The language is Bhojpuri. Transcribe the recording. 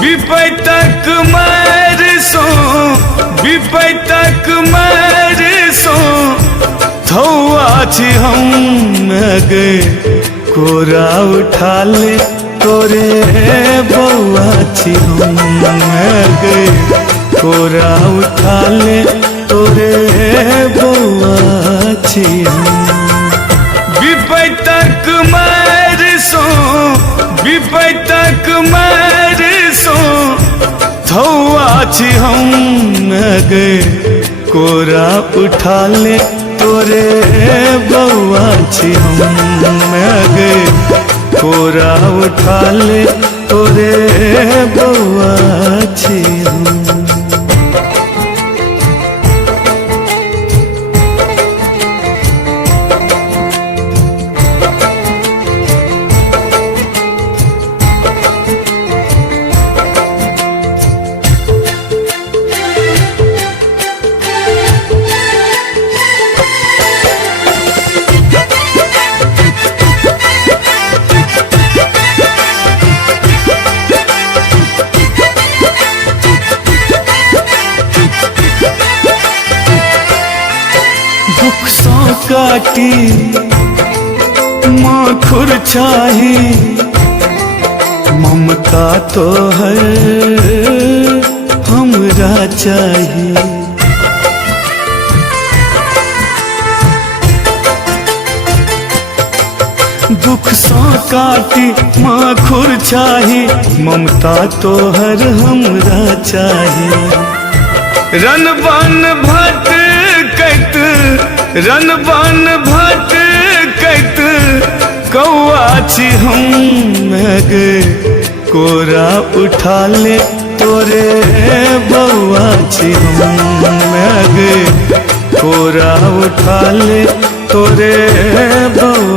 विपैतक मार सो विपैतक मार सो थौआ छी हम गे कोरा उठा ले तोरे बउआ छी हम गे कोरा उठा ले तोरे बउआ छी हम। विपैतक मार सो विपैतक मार सो थौआ छी हम गे कोरा उठा ले तोरे बउआ छी हम गे कोरा उठा ले तोरे बउआ छी हम। दुख सौ काटी माखुर चाही ममता तो है हमरा चाही। दुख सौ काटी माखुर चाही ममता तो हर हमरा चाही। रन बन भट कैत रन बन भट कैत कौआ छी हम गे कोरा उठा ले तोरे बउआ छी हम गे कोरा उठा ले तोरे बउआ